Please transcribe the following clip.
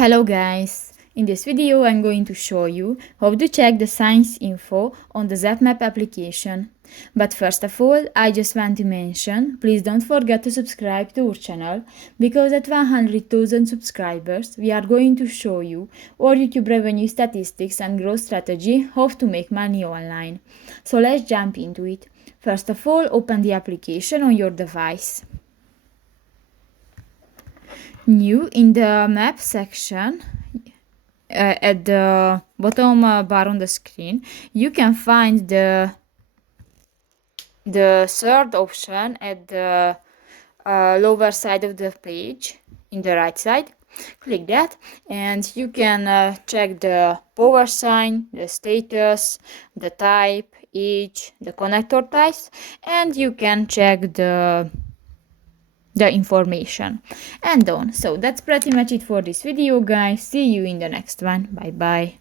Hello guys! In this video I'm going to show you how to check the science info on the Zapmap application. But first of all, I just want to mention, please don't forget to subscribe to our channel, because at 100,000 subscribers we are going to show you our YouTube revenue statistics and growth strategy, how to make money online. So let's jump into it. First of all, open the application on your device. New in the map section, at the bottom bar on the screen, you can find the third option at the lower side of the page, in the right side. Click that and you can check the power sign, the status, the type, age, the connector types, and you can check the information and on. So that's pretty much it for this video, guys. See you in the next one. Bye bye.